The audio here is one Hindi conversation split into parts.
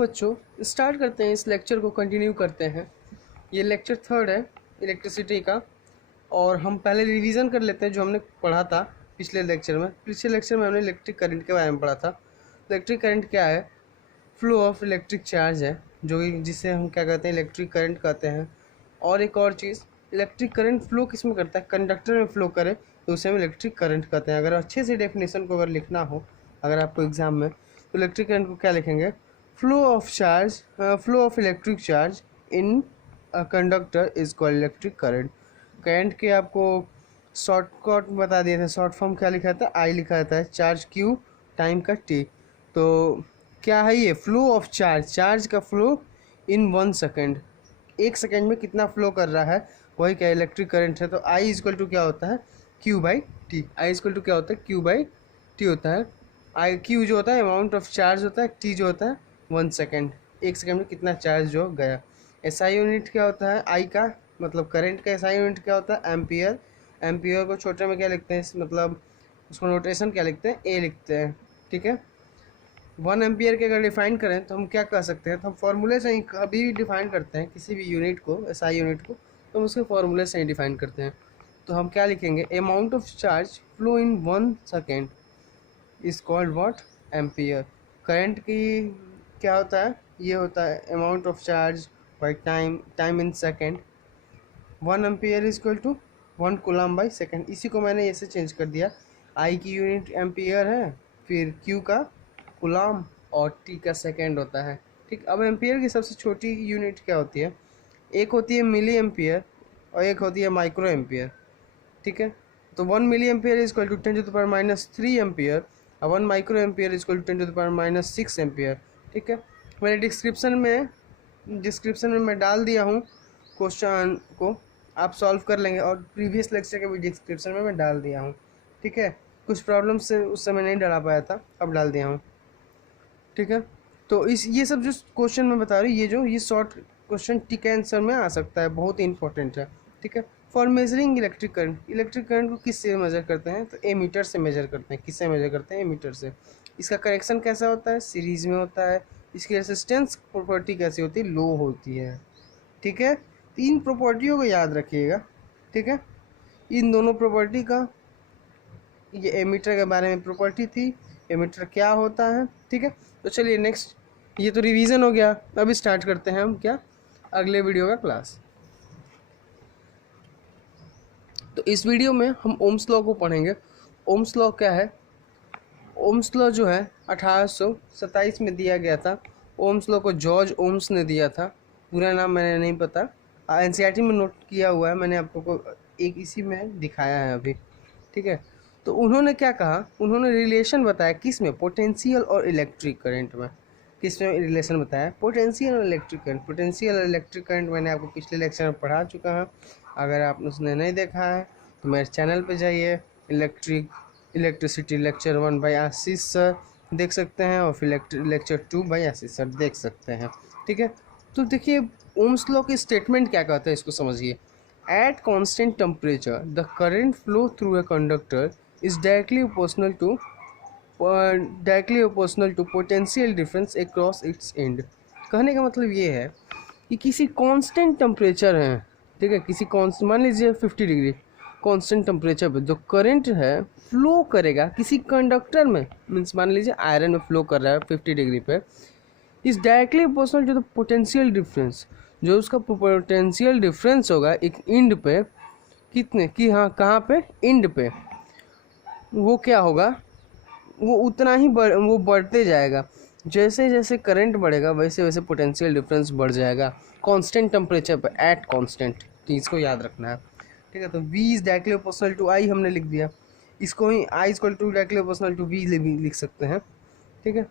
बच्चों, स्टार्ट करते हैं, इस लेक्चर को कंटिन्यू करते हैं। ये लेक्चर 3 है इलेक्ट्रिसिटी का, और हम पहले रिवीजन कर लेते हैं जो हमने पढ़ा था पिछले लेक्चर में। पिछले लेक्चर में हमने इलेक्ट्रिक करंट के बारे में पढ़ा था। इलेक्ट्रिक करंट क्या है? फ्लो ऑफ इलेक्ट्रिक चार्ज है, जो जिसे हम क्या कहते हैं, इलेक्ट्रिक करंट कहते हैं। और एक और चीज़, इलेक्ट्रिक करंट फ्लो किस में करता है? कंडक्टर में फ्लो करे तो उसे हम इलेक्ट्रिक करंट कहते हैं। अगर अच्छे से डेफिनेशन को अगर लिखना हो अगर आपको एग्जाम में, तो इलेक्ट्रिक करंट को क्या लिखेंगे? Flow of electric charge in conductor is called electric current. Current के आपको शॉर्टकट बता दिए थे, शॉर्ट फॉर्म क्या लिखा था? आई लिखा था, चार्ज क्यू, टाइम का टी। तो क्या है ये? फ्लो ऑफ चार्ज का फ्लो इन 1 सेकेंड, 1 सेकेंड में कितना फ्लो कर रहा है, वही क्या इलेक्ट्रिक करंट है। तो आई इजक्वल टू क्या होता है? Q by T. I is equal to क्या होता है? क्यू बाई टी होता है। आई क्यू जो होता है अमाउंट ऑफ चार्ज होता है, टी जो होता है 1 सेकेंड, 1 सेकेंड में कितना चार्ज जो गया। एसआई यूनिट क्या होता है? आई का मतलब करंट का एसआई यूनिट क्या होता है? एम्पियर। एम्पियर को छोटे में क्या लिखते हैं, मतलब उसको नोटेशन क्या लिखते हैं? ए लिखते हैं, ठीक है। 1 एम्पियर के अगर डिफाइन करें तो हम क्या कह सकते हैं? तो हम फॉर्मूले से ही कभी भी डिफाइन करते हैं किसी भी यूनिट को, एसआई यूनिट को, तो हम उसके फॉर्मूले से ही डिफाइन करते हैं। तो हम क्या लिखेंगे? Amount of charge flow in 1 second is called what? Ampere. Current की क्या होता है? ये होता है amount of charge by time in second. 1 ampere is equal to 1 coulomb by second. इसी को मैंने ऐसे चेंज कर दिया। आई की यूनिट एम्पियर है, फिर क्यू का कूलम और टी का सेकेंड होता है, ठीक। अब एम्पियर की सबसे छोटी यूनिट क्या होती है? एक होती है मिली एम्पियर और एक होती है माइक्रो एम्पियर, ठीक है। तो 1 milli ampere is equal to 10⁻³ ampere और 1 micro ampere is equal to 10⁻6 ampere, ठीक है। मैंने डिस्क्रिप्शन में मैं डाल दिया हूँ क्वेश्चन को, आप सॉल्व कर लेंगे, और प्रीवियस लेक्चर के भी डिस्क्रिप्शन में मैं डाल दिया हूँ, ठीक है। कुछ प्रॉब्लम से उस समय नहीं डाला पाया था, अब डाल दिया हूँ, ठीक है। तो ये सब जो क्वेश्चन मैं बता रही हूँ, ये शॉर्ट क्वेश्चन टिक आंसर में आ सकता है, बहुत ही इंपॉर्टेंट है, ठीक है। फॉर मेजरिंग इलेक्ट्रिक करंट को किससे मेजर करते हैं? तो एमीटर से मेजर करते हैं। किससे मेजर करते हैं? एमीटर से। इसका करेक्शन कैसा होता है? सीरीज में होता है। इसकी रेसिस्टेंस प्रॉपर्टी कैसी होती है? लो होती है, ठीक है। 3 प्रॉपर्टियों को याद रखिएगा, ठीक है। इन दोनों प्रॉपर्टी का, ये एमीटर के बारे में प्रॉपर्टी थी, एमीटर क्या होता है, ठीक है। तो चलिए नेक्स्ट, ये तो रिवीजन हो गया, अब स्टार्ट करते हैं हम क्या, अगले वीडियो का क्लास। तो इस वीडियो में हम ओम्स लॉ को पढ़ेंगे। ओम्स लॉ क्या है? ओम्स लॉ जो है 1827 में दिया गया था। ओम्स लॉ को जॉर्ज ओम्स ने दिया था, पूरा नाम मैंने नहीं पता, एनसीईआरटी में नोट किया हुआ है मैंने, आपको को एक इसी में दिखाया है अभी, ठीक है। तो उन्होंने क्या कहा? उन्होंने रिलेशन बताया, किस में? पोटेंशियल और इलेक्ट्रिक करंट में। किस में रिलेशन बताया? पोटेंशियल और इलेक्ट्रिक करंट। पोटेंशियल और इलेक्ट्रिक करंट मैंने आपको पिछले लेक्चर में पढ़ा चुका है। अगर आपने उसने नहीं देखा है तो मेरे चैनल पे जाइए, electricity lecture 1 by Ashish sir देख सकते हैं, और फिर लेक्चर 2 बाई आशीष सर देख सकते हैं, ठीक है। तो देखिए ओम्स लॉ की स्टेटमेंट क्या कहता है, इसको समझिए। At constant temperature the current flow through a conductor is directly proportional to potential difference across its end। कहने का मतलब ये है कि किसी कांस्टेंट टेम्परेचर है, ठीक है, किसी कांस्टेंट, मान लीजिए 50 डिग्री कांस्टेंट टेम्परेचर पे जो करंट है फ्लो करेगा किसी कंडक्टर में, मीन्स मान लीजिए आयरन में फ्लो कर रहा है 50 डिग्री पे, is directly proportional to the potential difference. जो उसका पोटेंशियल डिफरेंस होगा एक इंड पे, कितने कि, हाँ कहाँ पे? इंड पे। वो क्या होगा? वो उतना ही वो बढ़ते जाएगा, जैसे जैसे करंट बढ़ेगा वैसे वैसे पोटेंशियल डिफरेंस बढ़ जाएगा कांस्टेंट टेम्परेचर पर, एट कांस्टेंट। तो इसको याद रखना है, ठीक है। तो V is directly proportional to I हमने लिख दिया, इसको ही I is equal to directly proportional to V लिख सकते हैं, ठीक है।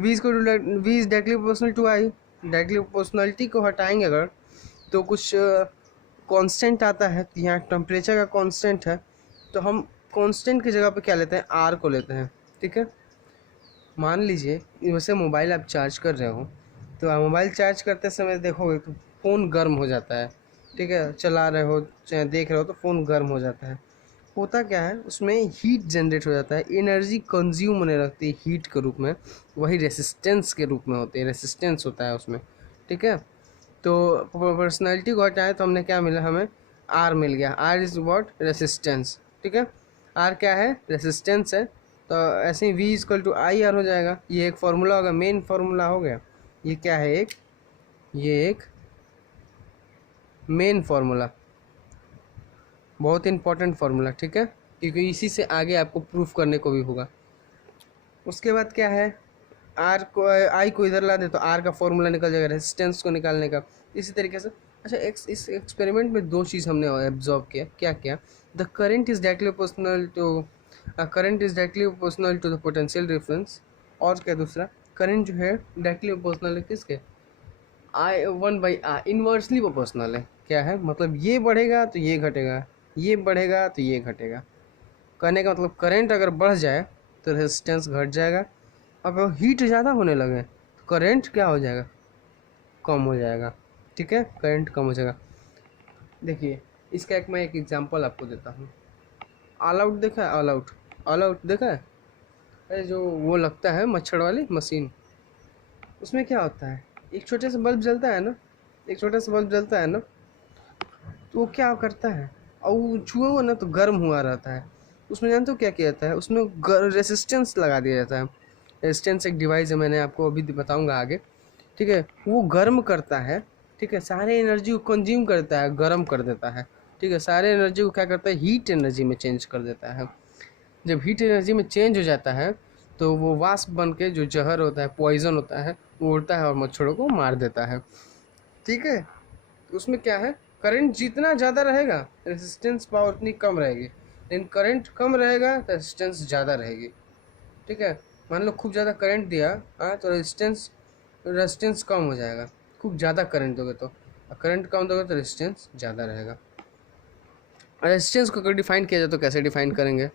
V is directly proportional to I। Directly proportionality को हटाएंगे अगर तो कुछ कांस्टेंट आता है, यहाँ टेम्परेचर का कांस्टेंट है, तो हम कांस्टेंट की जगह पे क्या लेते हैं? आर को लेते हैं, ठीक है। मान लीजिए वैसे मोबाइल आप चार्ज कर रहे हो, तो आप मोबाइल चार्ज करते समय देखोगे तो फ़ोन गर्म हो जाता है, ठीक है। चला रहे हो चाहे देख रहे हो तो फ़ोन गर्म हो जाता है। होता क्या है, उसमें हीट जनरेट हो जाता है, एनर्जी कंज्यूम होने लगती है हीट के रूप में, वही रेसिस्टेंस के रूप में होती है, रेसिस्टेंस होता है उसमें। ठीक है, तो पर्सनैलिटी को हटाए तो हमने क्या मिला, हमें आर मिल गया। R is what, resistance. ठीक है, आर क्या है, रेसिस्टेंस है। तो ऐसे ही V equal to I R हो जाएगा। ये एक फार्मूला होगा, मेन फार्मूला हो गया। ये क्या है, ये एक मेन फार्मूला, बहुत इंपॉर्टेंट फार्मूला। ठीक है, क्योंकि इसी से आगे आपको प्रूफ करने को भी होगा। उसके बाद क्या है, आर को, आई को इधर ला दे तो आर का फॉर्मूला निकल जाएगा रेजिस्टेंस को निकालने का, इसी तरीके से। अच्छा, इस एक्सपेरिमेंट में दो चीज़ हमने एब्जॉर्ब किया। क्या क्या, the current is directly proportional to the potential difference. और क्या दूसरा, करंट जो है डायरेक्टली प्रोपोर्शनल है किसके, आई 1/r, इन्वर्सली प्रोपोर्शनल है। क्या है मतलब, ये बढ़ेगा तो ये घटेगा, ये बढ़ेगा तो ये घटेगा। कहने का मतलब करंट अगर बढ़ जाए तो रेजिस्टेंस घट जाएगा, अगर हीट ज़्यादा होने लगे तो करंट क्या हो जाएगा, कम हो जाएगा। ठीक है, करंट कम हो जाएगा। देखिए इसका मैं एक एग्जांपल आपको देता हूँ। ऑल आउट देखा है, ऑल आउट, ऑल आउट देखा है, अरे जो वो लगता है मच्छर वाली मशीन, उसमें क्या होता है, एक छोटे से बल्ब जलता है ना, एक छोटा सा बल्ब जलता है ना, तो वो क्या करता है, और वो छुआ हुआ ना तो गर्म हुआ रहता है। उसमें जानते हो क्या किया जाता है, उसमें रेसिस्टेंस लगा दिया जाता है। रेजिस्टेंस एक डिवाइस है, मैंने आपको अभी बताऊंगा आगे। ठीक है, वो गर्म करता है। ठीक है, सारे एनर्जी को कंज्यूम करता है, गर्म कर देता है। ठीक है, सारे एनर्जी को क्या करता है, हीट एनर्जी में चेंज कर देता है। जब हीट एनर्जी में चेंज हो जाता है तो वो वाष्प बन के जो जहर होता है, पॉइजन होता है, वो उड़ता है और मच्छरों को मार देता है। ठीक है, तो उसमें क्या है, करंट जितना ज़्यादा रहेगा रेजिस्टेंस पावर उतनी कम रहेगी, लेकिन करंट कम रहेगा तो रेजिस्टेंस ज़्यादा रहेगी। ठीक है, मान लो खूब ज़्यादा करंट दिया, हाँ, तो रेजिस्टेंस कम हो जाएगा। खूब ज़्यादा करंट दोगे तो, करंट कम दोगे तो रेजिस्टेंस ज़्यादा रहेगा। रेजिस्टेंस को अगर डिफाइन किया जाए तो कैसे डिफाइन करेंगे,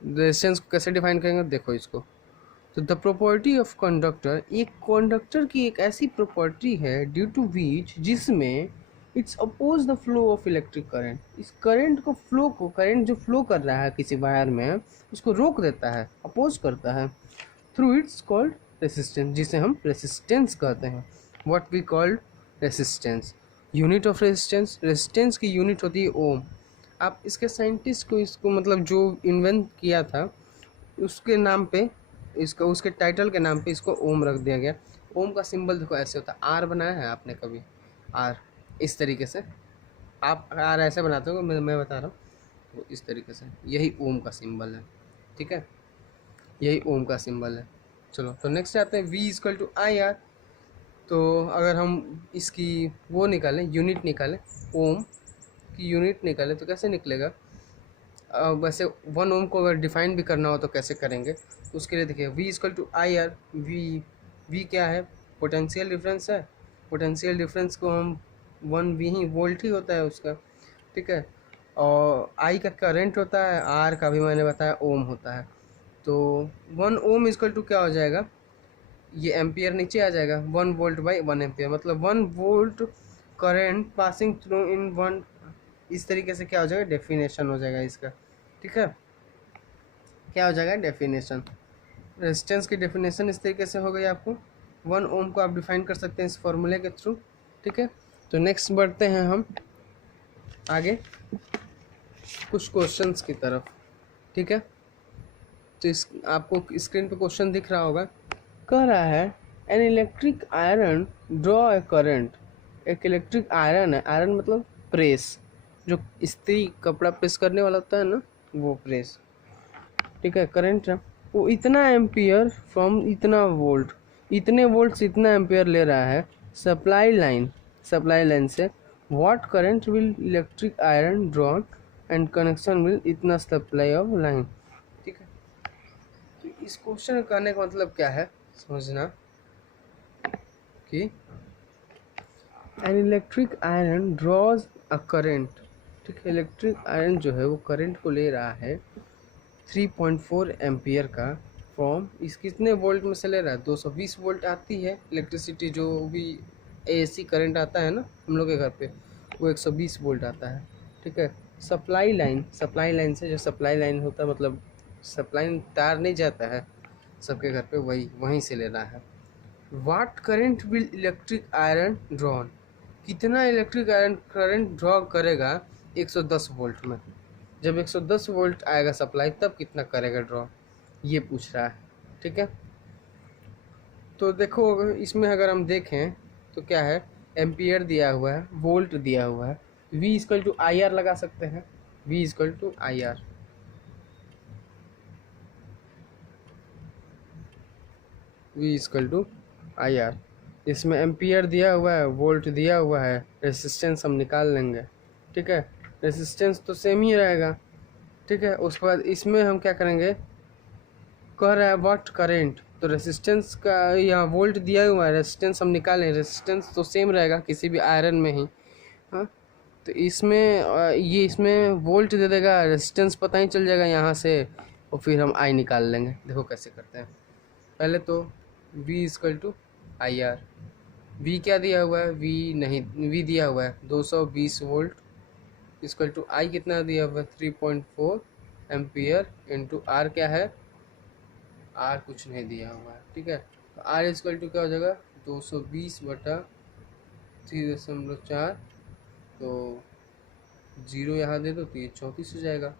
रेजिस्टेंस को कैसे डिफाइन करेंगे, देखो इसको। तो द प्रॉपर्टी ऑफ कंडक्टर, एक कंडक्टर की एक ऐसी प्रॉपर्टी है ड्यू टू विच, जिसमें its oppose the flow of electric current, इस करंट को फ्लो को, करंट जो फ्लो कर रहा है किसी वायर में, उसको रोक देता है, अपोज करता है, थ्रू इट्स कॉल्ड रेसिस्टेंस, जिसे हम रेसिस्टेंस कहते हैं। What we called resistance, unit of resistance, resistance की यूनिट होती है ओम। आप इसके साइंटिस्ट को, इसको मतलब जो इन्वेंट किया था उसके नाम पे, इसका उसके टाइटल के नाम पे इसको ओम रख दिया गया। ओम का सिंबल देखो ऐसे होता है, आर बनाया है आपने कभी, आर इस तरीके से, आप आर ऐसे बनाते हो, मैं बता रहा हूँ, तो इस तरीके से यही ओम का सिंबल है। ठीक है, यही ओम का सिंबल है। चलो तो नेक्स्ट आते हैं, V equal to I R. तो अगर हम इसकी वो निकालें, यूनिट निकालें, ओम की यूनिट निकालें तो कैसे निकलेगा, वैसे 1 ओम को अगर डिफाइन भी करना हो तो कैसे करेंगे, उसके लिए देखिए V equal to I R. V क्या है, पोटेंशियल डिफरेंस है, पोटेंशियल डिफरेंस को हम 1 V ही वोल्ट ही होता है उसका। ठीक है, और आई का करंट होता है, आर का भी मैंने बताया ओम होता है। तो 1 ओम इक्वल टू क्या हो जाएगा, ये एम्पियर नीचे आ जाएगा, 1 वोल्ट बाई 1 एम्पियर, मतलब 1 वोल्ट करंट पासिंग थ्रू इन 1, इस तरीके से क्या हो जाएगा, डेफिनेशन हो जाएगा इसका। ठीक है, क्या हो जाएगा, डेफिनेशन, रेजिस्टेंस की डेफिनेशन इस तरीके से हो गई आपको। 1 ओम को आप डिफाइन कर सकते हैं इस फॉर्मूले के थ्रू। ठीक है, तो नेक्स्ट बढ़ते हैं हम आगे कुछ क्वेश्चंस की तरफ। ठीक है, तो इस आपको स्क्रीन पे क्वेश्चन दिख रहा होगा, कह रहा है an electric iron draw a current, एक इलेक्ट्रिक आयरन है, आयरन मतलब प्रेस, जो इस्त्री कपड़ा प्रेस करने वाला होता है ना, वो प्रेस। ठीक है, करंट है वो इतना एम्पियर फ्रॉम इतना वोल्ट, इतने वोल्ट से इतना एम्पियर ले रहा है सप्लाई लाइन से। What current will electric iron drawn and connection will इतना सप्लाई ऑफ लाइन। ठीक है, तो इस क्वेश्चन करने का मतलब क्या है, समझना कि an electric iron draws a current. ठीक है, इलेक्ट्रिक आयरन जो है वो करंट को ले रहा है 3.4 एम्पियर का, फ्रॉम इस कितने वोल्ट में से ले रहा है, 220 वोल्ट आती है इलेक्ट्रिसिटी, जो भी AC करंट आता है ना हम लोग के घर पे, वो 120 वोल्ट आता है। ठीक है, सप्लाई लाइन से जो सप्लाई लाइन होता है, मतलब सप्लाई तार नहीं जाता है सबके घर पे, वहीं से लेना है। What current will electric iron drawn, कितना इलेक्ट्रिक आयरन करंट ड्रॉ करेगा 110 वोल्ट में। जब 110 वोल्ट आएगा सप्लाई तब कितना करेगा ड्रॉ, ये पूछ रहा है। ठीक है, तो देखो इसमें अगर हम देखें तो क्या है, एम्पियर दिया हुआ है, वोल्ट दिया हुआ है, V equal to I R लगा सकते हैं, V equal to I R. V equal to I R, इसमें एम्पियर दिया हुआ है, वोल्ट दिया हुआ है, रेसिस्टेंस हम निकाल लेंगे। ठीक है, रेसिस्टेंस तो सेम ही रहेगा। ठीक है, उसके बाद इसमें हम क्या करेंगे, कह रहा है व्हाट करेंट, तो रेसिस्टेंस का यहाँ वोल्ट दिया हुआ है, रेसिस्टेंस हम निकालें, रेसिस्टेंस तो सेम रहेगा किसी भी आयरन में ही। हाँ, तो इसमें वोल्ट दे देगा, रेसिस्टेंस पता ही चल जाएगा यहाँ से, और फिर हम आई निकाल लेंगे। देखो कैसे करते हैं। पहले तो V equal to I R, V क्या दिया हुआ है, V दिया हुआ है 220 वोल्ट इक्वल टू आई कितना दिया हुआ है 3.4 एम्पियर इंटू आर क्या है, आर कुछ नहीं दिया हुआ है। ठीक है, तो आर इक्वल टू क्या हो जाएगा 220 बटा 3.4, तो 0 यहाँ दे दो तो ये 34 हो जाएगा।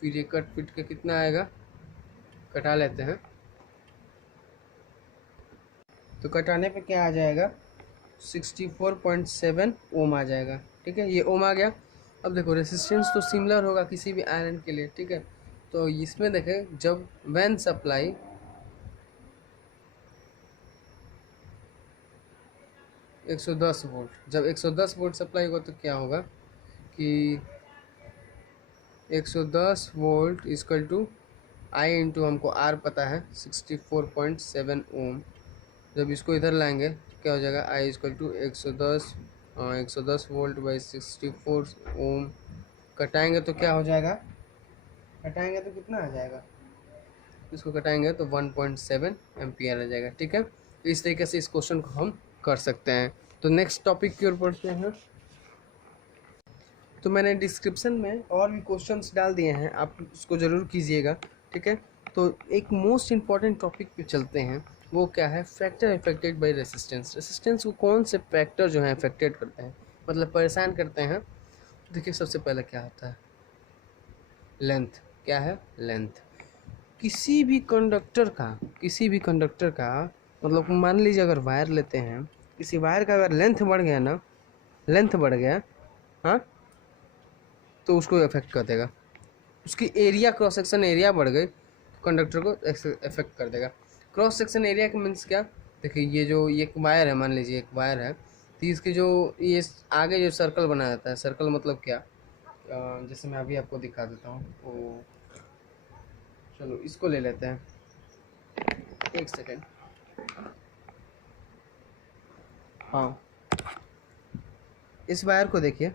फिर ये कट पिट के कितना आएगा, कटा लेते हैं, तो कटाने पे क्या आ जाएगा 64.7 ओम आ जाएगा। ठीक है, ये ओम आ गया। अब देखो रेसिस्टेंस तो सिमिलर होगा किसी भी आयरन के लिए। ठीक है, तो इसमें देखें जब व्हेन सप्लाई 110 वोल्ट, जब 110 वोल्ट सप्लाई होगा तो क्या होगा कि 110 volt equal to I into हमको आर पता है 64.7 ओम। जब इसको इधर लाएंगे तो क्या हो जाएगा, I equal to 110 volt by 64 ओम। कटाएंगे तो क्या हो जाएगा, कटाएंगे तो कितना आ जाएगा, इसको कटाएंगे तो 1.7 एम्पियर आ जाएगा। ठीक है, इस तरीके से इस क्वेश्चन को हम कर सकते हैं। तो नेक्स्ट टॉपिक की ओर बढ़ते हैं। तो मैंने डिस्क्रिप्शन में और भी क्वेश्चंस डाल दिए हैं, आप उसको ज़रूर कीजिएगा। ठीक है, तो एक मोस्ट इम्पॉर्टेंट टॉपिक पे चलते हैं, वो क्या है, factor affected by resistance. Resistance को कौन से फैक्टर जो है अफेक्टेड करते हैं, मतलब परेशान करते हैं। देखिए सबसे पहले क्या होता है, लेंथ। क्या है, लेंथ। किसी भी कंडक्टर का मतलब मान लीजिए अगर वायर लेते हैं, किसी वायर का अगर लेंथ बढ़ गया ना, लेंथ बढ़ गया, हाँ, तो उसको इफेक्ट कर देगा। उसकी एरिया, क्रॉस सेक्शन एरिया बढ़ गई तो कंडक्टर को इफेक्ट कर देगा। क्रॉस सेक्शन एरिया का मीन्स क्या, देखिए ये एक वायर है, मान लीजिए एक वायर है, तो इसके जो ये आगे जो सर्कल बनाया जाता है, सर्कल मतलब क्या, जैसे मैं अभी आपको दिखा देता हूँ, वो चलो इसको ले लेते हैं, एक सेकेंड। हाँ, इस वायर को देखिए,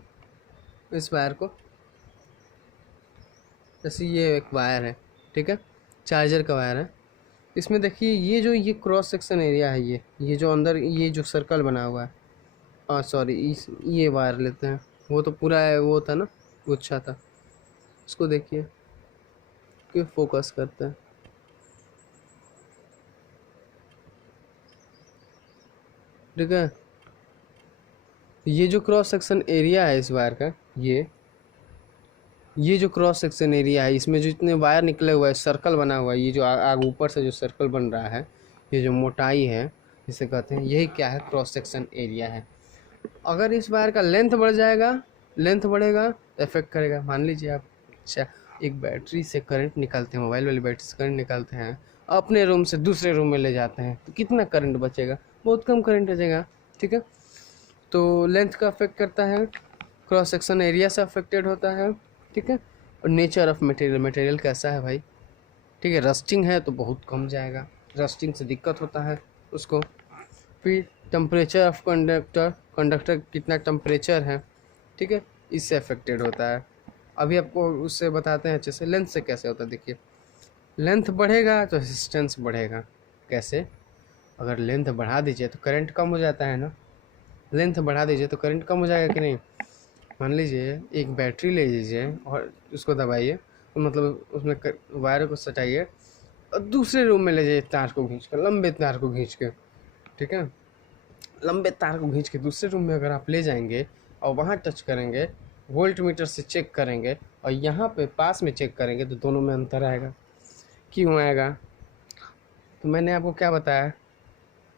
इस वायर को, जैसे ये एक वायर है, ठीक है, चार्जर का वायर है। इसमें देखिए ये क्रॉस सेक्शन एरिया है, ये जो अंदर ये जो सर्कल बना हुआ है, हाँ सॉरी, ये वायर लेते हैं, वो तो पूरा है, वो था ना, गुच्छा था। इसको देखिए क्यों फोकस करते हैं, ठीक है। ये जो क्रॉस सेक्शन एरिया है इस वायर का, ये जो क्रॉस सेक्शन एरिया है, इसमें जो इतने वायर निकले हुआ है, सर्कल बना हुआ है, ये जो आगे ऊपर से जो सर्कल बन रहा है, ये जो मोटाई है जिसे कहते हैं, यही क्या है, क्रॉस सेक्शन एरिया है। अगर इस वायर का लेंथ बढ़ जाएगा, लेंथ बढ़ेगा तो इफेक्ट करेगा। मान लीजिए आप एक बैटरी से करंट निकालते हैं, मोबाइल वाली बैटरी से करंट निकालते हैं, अपने रूम से दूसरे रूम में ले जाते हैं, तो कितना करंट बचेगा, बहुत कम करंट बचेगा। ठीक है, तो लेंथ का अफेक्ट करता है, क्रॉस सेक्शन एरिया से अफेक्टेड होता है। ठीक है, और नेचर ऑफ मटेरियल, मटेरियल कैसा है भाई, ठीक है, रस्टिंग है तो बहुत कम जाएगा, रस्टिंग से दिक्कत होता है उसको। फिर टेम्परेचर ऑफ कंडक्टर, कंडक्टर कितना टेम्परेचर है, ठीक है, इससे अफेक्टेड होता है। अभी आपको उससे बताते हैं अच्छे से, लेंथ से कैसे होता है। देखिए लेंथ बढ़ेगा तो रेजिस्टेंस बढ़ेगा। कैसे, अगर लेंथ बढ़ा दीजिए तो करंट कम हो जाता है ना, लेंथ बढ़ा दीजिए तो करंट कम हो जाएगा कि नहीं। मान लीजिए एक बैटरी ले लीजिए और उसको दबाइए, तो मतलब उसमें वायर को सटाइए और दूसरे रूम में ले जाइए तार को खींच कर, लंबे तार को खींच के, ठीक है, लंबे तार को खींच के दूसरे रूम में अगर आप ले जाएंगे और वहाँ टच करेंगे, वोल्ट मीटर से चेक करेंगे और यहाँ पे पास में चेक करेंगे, तो दोनों में अंतर आएगा। क्यों आएगा? तो मैंने आपको क्या बताया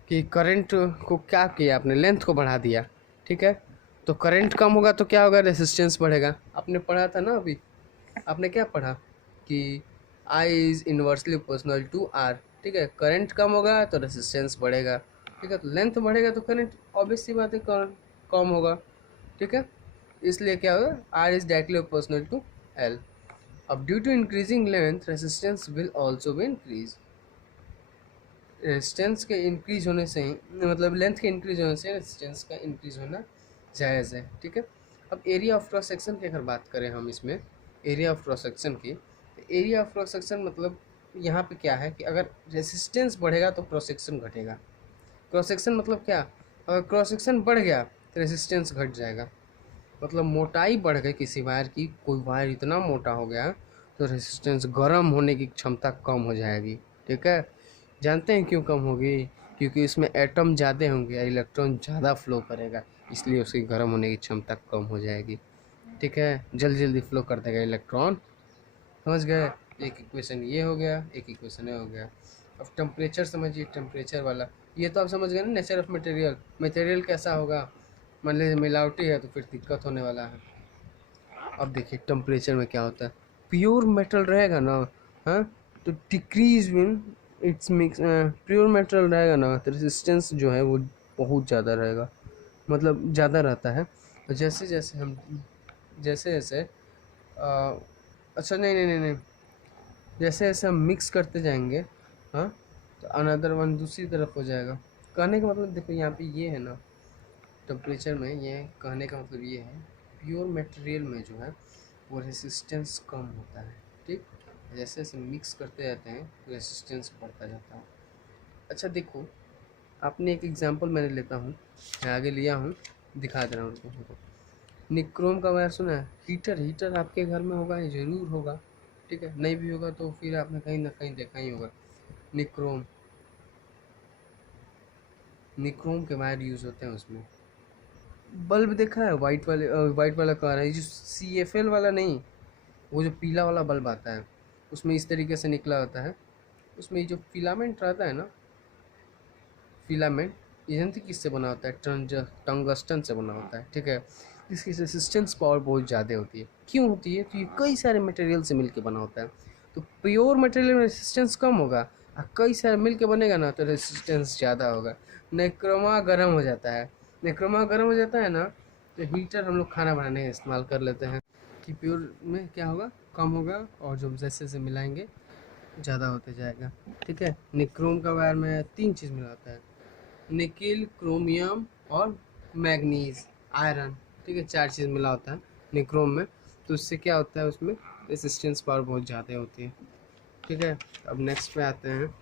कि करंट को क्या किया आपने, लेंथ को बढ़ा दिया, ठीक है। तो करंट कम होगा तो क्या होगा, रेसिस्टेंस बढ़ेगा। आपने पढ़ा था ना अभी, आपने क्या पढ़ा कि I is inversely proportional to R, ठीक है। करंट कम होगा तो रेसिस्टेंस बढ़ेगा, ठीक है। तो लेंथ बढ़ेगा तो करंट ऑब्वियस सी बात है कम होगा, ठीक है। इसलिए क्या होगा, R is directly proportional to L। अब due to increasing length resistance will also be increase. Resistance के इंक्रीज होने से ही, मतलब लेंथ के इंक्रीज होने से रेजिस्टेंस का इंक्रीज होना जायज़ है, ठीक है। अब एरिया ऑफ क्रॉस सेक्शन की अगर बात करें हम इसमें, एरिया ऑफ क्रॉस सेक्शन की, तो एरिया ऑफ क्रॉस सेक्शन मतलब यहाँ पे क्या है कि अगर रेजिस्टेंस बढ़ेगा तो क्रॉस सेक्शन घटेगा। क्रॉस सेक्शन मतलब क्या, अगर क्रॉस सेक्शन बढ़ गया तो रेजिस्टेंस घट जाएगा। मतलब मोटाई बढ़ गई किसी वायर की, कोई वायर इतना मोटा हो गया तो रेजिस्टेंस गर्म होने की क्षमता कम हो जाएगी, ठीक है। जानते हैं क्यों कम होगी? क्योंकि इसमें एटम ज़्यादा होंगे, इलेक्ट्रॉन ज़्यादा फ्लो करेगा, इसलिए उसकी गर्म होने की क्षमता कम हो जाएगी, ठीक है। जल्दी जल्दी फ्लो कर देगा इलेक्ट्रॉन, समझ गए। एक इक्वेशन ये हो गया, एक इक्वेशन ये हो गया। अब टेम्परेचर समझिए, टेम्परेचर वाला, ये तो आप समझ गए ना, नेचर ऑफ मटेरियल, मटेरियल कैसा होगा, मान लीजिए मिलावटी है तो फिर दिक्कत होने वाला है। अब देखिए टेम्परेचर में क्या होता है, प्योर मेटल रहेगा ना, हाँ, तो decrease mean it's mix, pure metal रहेगा ना तो रेजिस्टेंस जो है वो बहुत ज़्यादा रहेगा, मतलब ज़्यादा रहता है। और जैसे जैसे हम जैसे जैसे अच्छा नहीं नहीं नहीं नहीं, जैसे जैसे हम मिक्स करते जाएंगे, हाँ, तो अनदर वन दूसरी तरफ हो जाएगा। कहने का मतलब देखो यहाँ पे ये है ना, टेम्परेचर में ये कहने का मतलब ये है, प्योर मटेरियल में जो है वो रेसिस्टेंस कम होता है, ठीक। जैसे जैसे मिक्स करते जाते हैं रेसिस्टेंस बढ़ता जाता है। अच्छा देखो, आपने एक एग्जांपल मैंने लेता हूँ, मैं आगे लिया हूँ, दिखा दे रहा हूँ तुमको। निक्रोम का वायर सुना है? हीटर, हीटर आपके घर में होगा, ये ज़रूर होगा, ठीक है। नहीं भी होगा तो फिर आपने कहीं ना कहीं देखा ही होगा। निक्रोम, निक्रोम के वायर यूज़ होते हैं उसमें। बल्ब देखा है वाइट वाले, वाइट वाला कार है जो CFL वाला नहीं, वो जो पीला वाला बल्ब आता है उसमें इस तरीके से निकला होता है, उसमें जो फिलामेंट रहता है ना, फिलामेंट ये जानते किससे बना होता है? टंगस्टन से बना होता है, ठीक है। इसकी रेसिस्टेंस पावर बहुत ज़्यादा होती है। क्यों होती है? तो ये कई सारे मटेरियल से मिलके बना होता है, तो प्योर मटेरियल में रेसिस्टेंस कम होगा और कई सारे मिलके बनेगा ना तो रेसिस्टेंस ज़्यादा होगा। निक्रोमा गर्म हो जाता है, निक्रोमा गर्म हो जाता है ना, तो हीटर हम लोग खाना बनाने का इस्तेमाल कर लेते हैं कि प्योर में क्या होगा, कम होगा, और जब जैसे जैसे मिलाएंगे ज़्यादा होते जाएगा, ठीक है। निक्रोम का वायर में 3 चीज़ मिलाता है, निकिल, क्रोमियम और मैग्नीज, आयरन, ठीक है। 4 चीज़ मिला होता है निक्रोम में, तो उससे क्या होता है, उसमें रेसिस्टेंस पावर बहुत ज़्यादा होती है, ठीक है। अब नेक्स्ट पे आते हैं।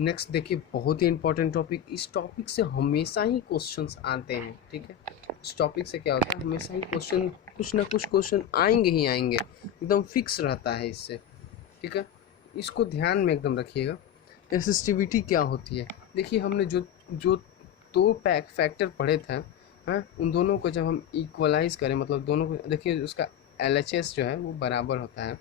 नेक्स्ट देखिए बहुत ही इंपॉर्टेंट टॉपिक, इस टॉपिक से हमेशा ही क्वेश्चंस आते हैं, ठीक है। इस टॉपिक से क्या होता है, हमेशा ही क्वेश्चन, कुछ ना कुछ क्वेश्चन आएंगे ही आएंगे, एकदम फिक्स रहता है इससे, ठीक है। इसको ध्यान में एकदम रखिएगा। रेसिस्टिविटी क्या होती है? देखिए हमने जो जो दो फैक्टर पढ़े थे, हाँ, उन दोनों को जब हम इक्वलाइज करें, मतलब दोनों को देखिए, उसका LHS जो है वो बराबर होता है,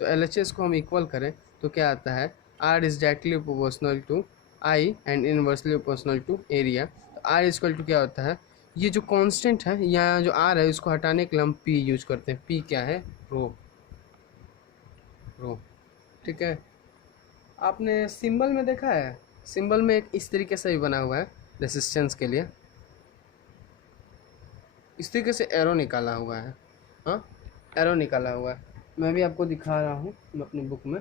तो LHS को हम इक्वल करें तो क्या आता है, R is directly proportional to I and inversely proportional to area. तो R इक्वल टू क्या होता है, ये जो कांस्टेंट है यहाँ जो R है उसको हटाने के लिए हम P यूज करते हैं। P क्या है, रो, रो, ठीक है। आपने सिंबल में देखा है, सिंबल में एक इस तरीके से भी बना हुआ है रेसिस्टेंस के लिए, इस तरीके से एरो निकाला हुआ है, हाँ, एरो निकाला हुआ है। मैं भी आपको दिखा रहा हूँ अपनी बुक में,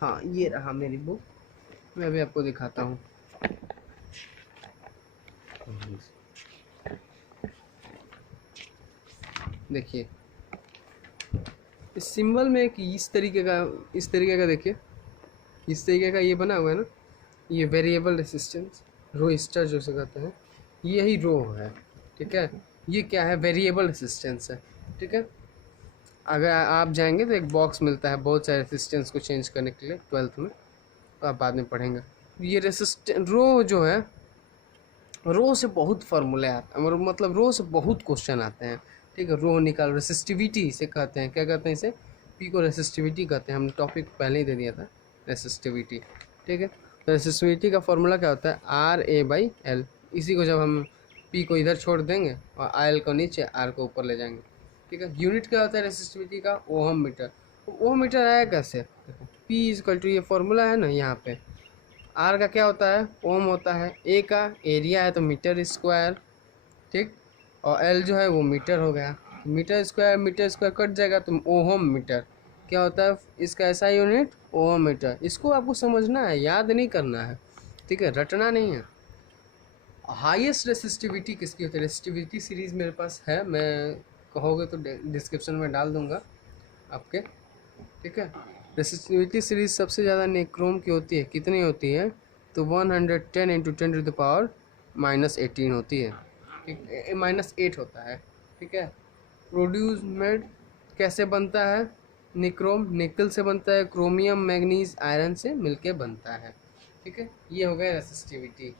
हाँ ये रहा मेरी बुक, मैं भी आपको दिखाता हूँ। देखिए इस सिंबल में एक इस तरीके का देखिए, इस तरीके का ये बना हुआ है ना, ये वेरिएबल रेसिस्टेंस, रो स्टर जो से कहते हैं, यही रो है, ठीक है। ये क्या है, वेरिएबल रेसिस्टेंस है, ठीक है। अगर आप जाएंगे तो एक बॉक्स मिलता है बहुत सारे रेसिस्टेंस को चेंज करने के लिए 12th में, तो आप बाद में पढ़ेंगे। ये रेसिस्टेंस रो जो है, रो से बहुत फार्मूले आते हैं, मतलब रो से बहुत क्वेश्चन आते हैं, ठीक है। रो निकाल, रेसिस्टिविटी इसे कहते हैं, क्या कहते हैं इसे, पी को रेसिस्टिविटी कहते हैं, हमने टॉपिक पहले ही दे दिया था, रेसिस्टिविटी, ठीक है। तो रेसिस्टिविटी का फॉर्मूला क्या होता है, आर ए बाई एल। इसी को जब हम पी को इधर छोड़ देंगे और एल को नीचे, आर को ऊपर ले जाएंगे, ठीक है। यूनिट क्या होता है रेसिस्टिविटी का, ओहम मीटर। ओहम मीटर आया कैसे, देखो पी इजकल टू, ये फॉर्मूला है ना यहाँ पे, आर का क्या होता है, ओम होता है, ए का एरिया है तो मीटर स्क्वायर, ठीक, और एल जो है वो मीटर हो गया, मीटर स्क्वायर कट जाएगा तो ओहम मीटर क्या होता है, इसका ऐसा यूनिट ओहम मीटर। इसको आपको समझना है, याद नहीं करना है, ठीक है, रटना नहीं है। हाईएस्ट रेसिस्टिविटी किसकी होती है, रेसिस्टिविटी सीरीज मेरे पास है, मैं कहोगे तो डिस्क्रिप्शन में डाल दूंगा आपके, ठीक है। रेसिस्टिविटी सीरीज सबसे ज़्यादा निक्रोम की होती है, कितनी होती है, तो 110 इंटू 10⁻⁻18 होती है, ठीक, -8 होता है, ठीक है। प्रोड्यूस मेड कैसे बनता है, निक्रोम निकल से बनता है, क्रोमियम मैग्नीज आयरन से मिलके बनता है, ठीक है। ये हो गया रेसिस्टिविटी,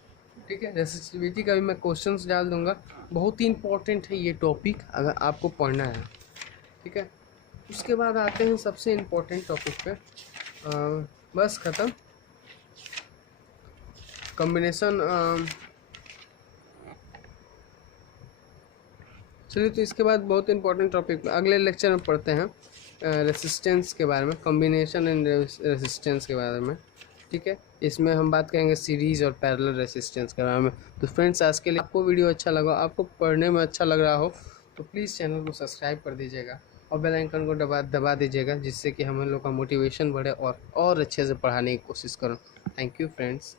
ठीक है। रेसिस्टिविटी का भी मैं क्वेश्चंस डाल दूंगा, बहुत ही इंपॉर्टेंट है ये टॉपिक अगर आपको पढ़ना है, ठीक है। उसके बाद आते हैं सबसे इम्पोर्टेंट टॉपिक पे, बस ख़त्म, कॉम्बिनेशन। चलिए, तो इसके बाद बहुत इंपॉर्टेंट टॉपिक अगले लेक्चर में पढ़ते हैं, रेसिस्टेंस के बारे में, कॉम्बिनेशन एंड रेसिस्टेंस के बारे में, ठीक है। इसमें हम बात करेंगे सीरीज़ और पैरेलल रेसिस्टेंस के बारे में। तो फ्रेंड्स, आज के लिए आपको वीडियो अच्छा लगा, आपको पढ़ने में अच्छा लग रहा हो तो प्लीज़ चैनल को सब्सक्राइब कर दीजिएगा और बेल आइकन को दबा दीजिएगा, जिससे कि हम लोग का मोटिवेशन बढ़े और अच्छे से पढ़ाने की कोशिश करूँ। Thank you friends.